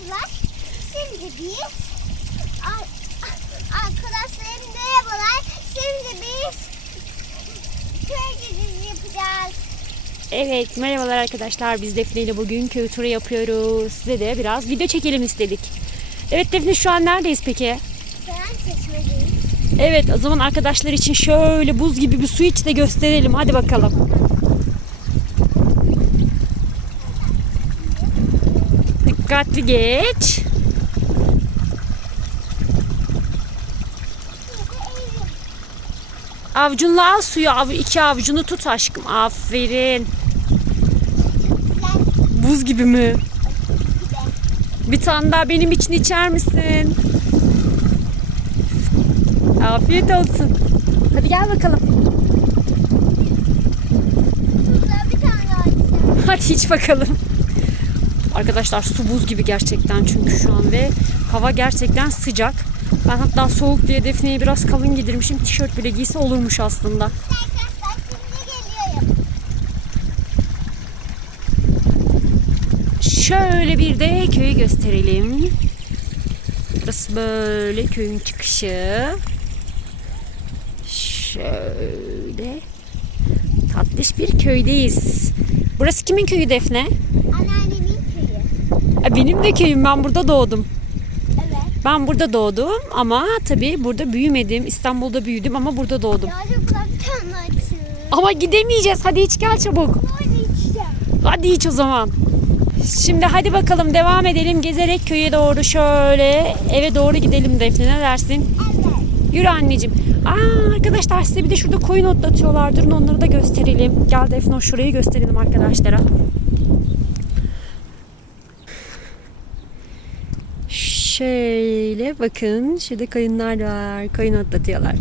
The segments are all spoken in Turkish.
Arkadaşlar şimdi biz Ar- arkadaşlarım merhabalar. Şimdi biz köy gezisi yapacağız. Evet merhabalar arkadaşlar biz Defne ile bugün köy turu yapıyoruz. Size de biraz video çekelim istedik. Evet Defne şu an neredeyiz peki? Sen seçmeliyiz. Evet o zaman arkadaşlar için şöyle buz gibi bir su iç de gösterelim. Hadi bakalım. Dikkatli geç. Avucunla al suyu. Av, iki avucunu tut aşkım. Aferin. Buz gibi mi? Bir tane daha benim için içer misin? Afiyet olsun. Hadi gel bakalım. Burada bir tane daha içeceğim. Hadi iç bakalım. Arkadaşlar su buz gibi gerçekten çünkü şu an ve hava gerçekten sıcak. Ben hatta soğuk diye Defne'ye biraz kalın giydirmişim. Tişört bile giyse olurmuş aslında. Şöyle bir de köyü gösterelim. Burası böyle köyün çıkışı. Şöyle tatlış bir köydeyiz. Burası kimin köyü Defne? E, Benim de köyüm. Ben burada doğdum. Evet. Ben burada doğdum ama tabii burada büyümedim. İstanbul'da büyüdüm ama burada doğdum. Bir tane açın. Ama gidemeyeceğiz. Hadi iç gel çabuk. Hadi iç o zaman. Şimdi hadi bakalım devam edelim. Gezerek köye doğru şöyle eve doğru gidelim Defne ne dersin? Evet. Yürü anneciğim. Aa, arkadaşlar size bir de şurada koyun otlatıyorlar. Durun onları da gösterelim. Gel Defne şurayı gösterelim arkadaşlara. Şöyle bakın. Şurada koyunlar var. Koyun otlatıyorlar.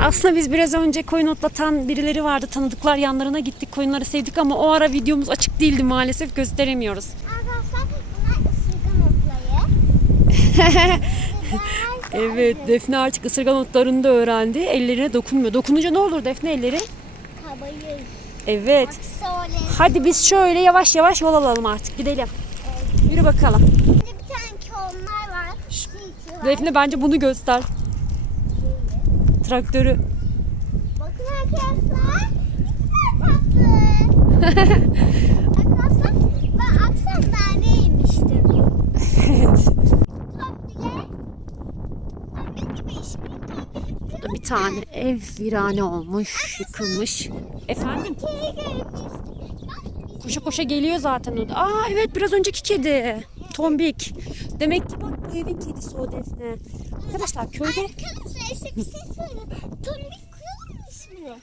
Aslında biz biraz önce koyun otlatan birileri vardı. Tanıdıklar yanlarına gittik. Koyunları sevdik ama o ara videomuz açık değildi maalesef. Gösteremiyoruz. Evet Defne artık ısırgan otlarını da öğrendi. Ellerine dokunmuyor. Dokununca ne olur Defne elleri? Kabayır. Evet. Hadi biz şöyle yavaş yavaş yol alalım artık. Gidelim. Yürü bakalım. Şimdi bir tane kollar var. Defne bence bunu göster. Traktörü. Bakın arkadaşlar. Ne kadar tatlı. arkadaşlar ben akşam bende yemiştim. Evet. Burada bir tane ev virane olmuş, yıkılmış. Efendim? Koşa koşa geliyor zaten o da. Aa evet biraz önceki kedi. Tombik. Demek ki bak bu evin kedisi o Defne. Arkadaşlar köyde Arkadaşlar işte bir şey söyle. Tombik koyalım mı ismini?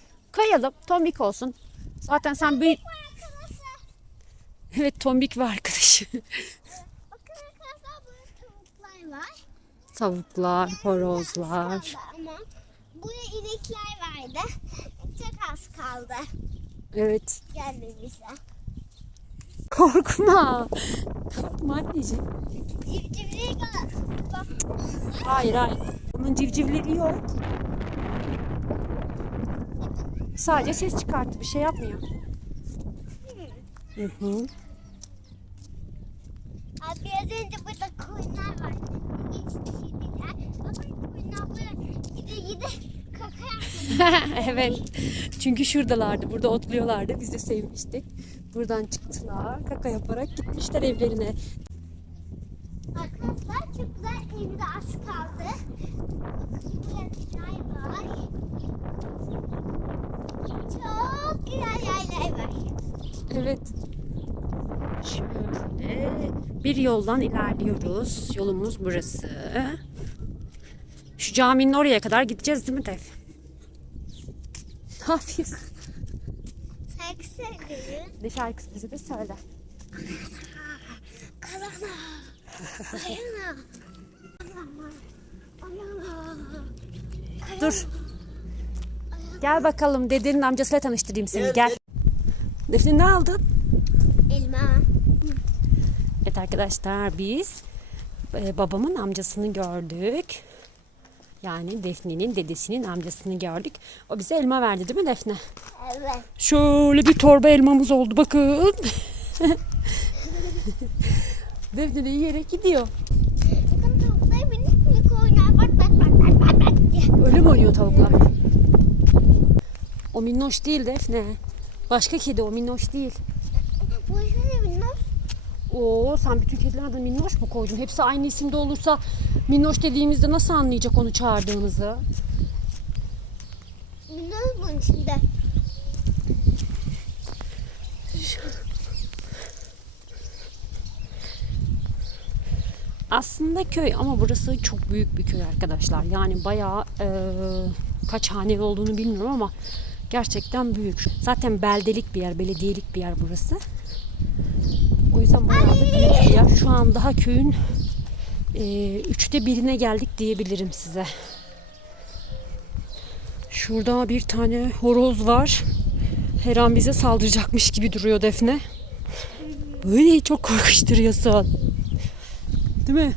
Tombik olsun. Zaten sen büyük... Evet Tombik ve arkadaşı. bakın arkadaşlar burada tavuklar var. Tavuklar, horozlar. Ama buraya inekler vardı. Çok az kaldı. Evet. Gelmemize. Korkma. Korkma anneciğim. Civcivliğe gel. Bak. Hayır hayır. Onun civcivleri yok. Sadece ses çıkarttı. Bir şey yapmıyor. Hı hı. Abi biraz önce burada koyunlar var. Hiç düşündüler. Ama koyunlar böyle gide gide. evet. Çünkü şuradalardı. Burada otluyorlardı. Biz de sevmiştik. Buradan çıktılar. Kaka yaparak gitmişler evlerine. Arkadaşlar çok güzel evde az kaldı. Çok güzel yaylar var. Evet. Şöyle bir yoldan ilerliyoruz. Yolumuz burası. Şu caminin oraya kadar gideceğiz değil mi Def? Ne yapıyorsun? Şarkı söylüyorum. Ne şarkısı bize de söyle. Kalana. Dur. Gel bakalım dedenin amcasıyla tanıştırayım seni. Gel. Defne ne aldın? Elma. Evet arkadaşlar biz e, babamın amcasını gördük. Yani Defne'nin dedesinin amcasını gördük. O bize elma verdi değil mi Defne? Evet. Şöyle bir torba elmamız oldu bakın. Defne de yiyerek gidiyor. Bakın tavuklar minik minik oynar. Diye. Öyle mi oynuyor tavuklar? O minnoş değil Defne. Başka kedi o minnoş değil. Bilmem. Oo sen bütün kedilerden minnoş mu koydun? Hepsi aynı isimde olursa minnoş dediğimizde nasıl anlayacak onu çağırdığınızı? Bilmem bunun içinde. Aslında köy ama burası çok büyük bir köy arkadaşlar. Yani bayağı eee, kaç haneli olduğunu bilmiyorum ama gerçekten büyük. Zaten beldelik bir yer, belediyelik bir yer burası. O yüzden bayağı da yer. Şu an daha köyün eee, üçte birine geldik diyebilirim size. Şurada bir tane horoz var. Her an bize saldıracakmış gibi duruyor Defne. Böyle çok korkuşturuyorsun. Değil mi?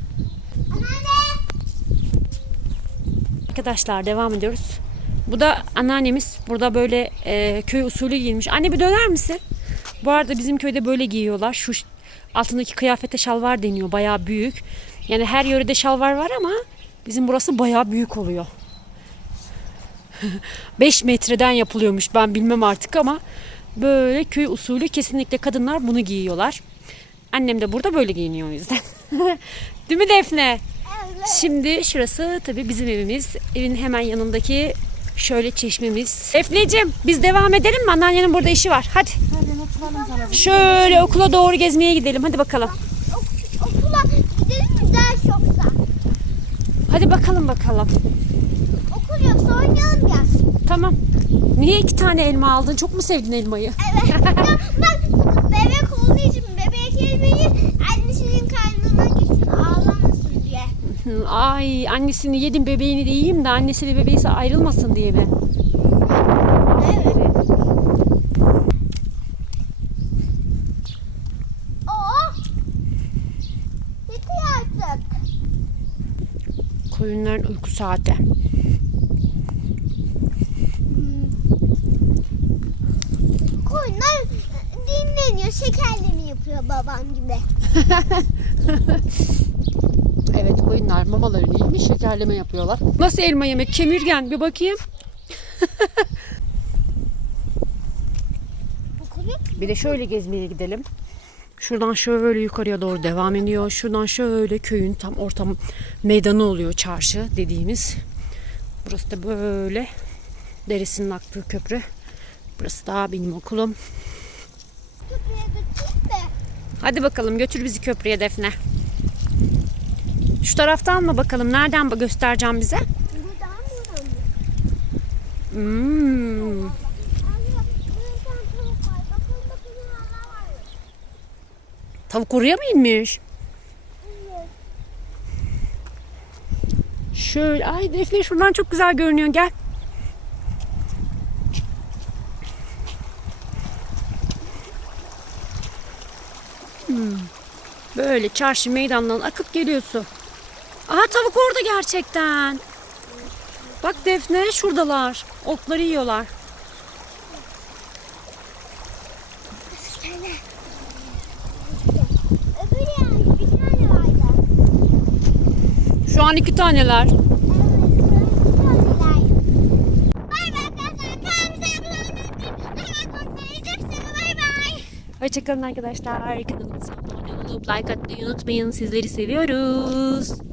Arkadaşlar devam ediyoruz. Bu da anneannemiz. Burada böyle e, köy usulü giyinmiş. Anne bir döner misin? Bu arada bizim köyde böyle giyiyorlar. Şu altındaki kıyafete şalvar deniyor. Bayağı büyük. Yani her yörede şalvar var ama bizim burası bayağı büyük oluyor. 5 metreden yapılıyormuş ben bilmem artık ama böyle köy usulü kesinlikle kadınlar bunu giyiyorlar. Annem de burada böyle giyiniyor o yüzden. Değil mi Defne? Evet. Şimdi şurası tabii bizim evimiz. Evin hemen yanındaki şöyle çeşmemiz. Defneciğim biz devam edelim mi? Anneannenin burada işi var. Hadi. Şöyle okula doğru gezmeye gidelim. Hadi bakalım. Ok- okula gidelim mi ders yoksa? Hadi bakalım bakalım. Okul yoksa oynayalım biraz. Tamam. Niye iki tane elma aldın? Çok mu sevdin elmayı? Evet. ya bak bebek olduğu için bebek elmeyi annesinin karnına gitsin ağlamasın diye. Hı, Ay annesini yedim bebeğini de yiyeyim de annesi ve bebeği ayrılmasın diye mi? Evet. Oo. Bitti artık. Koyunların uyku saati. Koyunlar dinleniyor, şekerleme yapıyor babam gibi. Evet koyunlar mamalarını yemiş şekerleme yapıyorlar. Nasıl elma yemek? Kemirgen bir bakayım. Bir de şöyle gezmeye gidelim. Şuradan şöyle yukarıya doğru devam ediyor. Şuradan şöyle köyün tam ortam meydanı oluyor çarşı dediğimiz. Burası da böyle deresinin aktığı köprü. Burası da benim okulum. Hadi bakalım götür bizi köprüye Defne. Şu taraftan mı bakalım? Nereden göstereceğim bize? Buradan buradan mı? Hmm. Abi, burada tavuk var. Bakın bakın neler var. Tavuk oraya mı inmiş? Şöyle. Ay Defne şuradan çok güzel görünüyor. Gel. Hmm. Böyle çarşı meydandan akıp geliyor su. Aha tavuk orada gerçekten. Bak Defne şuradalar. Otları yiyorlar. Tane. Öbür yani bir tane vardı. Şu an iki taneler. Evet, bir taneler. Bay bay arkadaşlar. Kanalımıza abone olmayı unutmayın. Bay bay. Hoşçakalın arkadaşlar. Kanalımıza abone olup like atmayı unutmayın. Sizleri seviyoruz.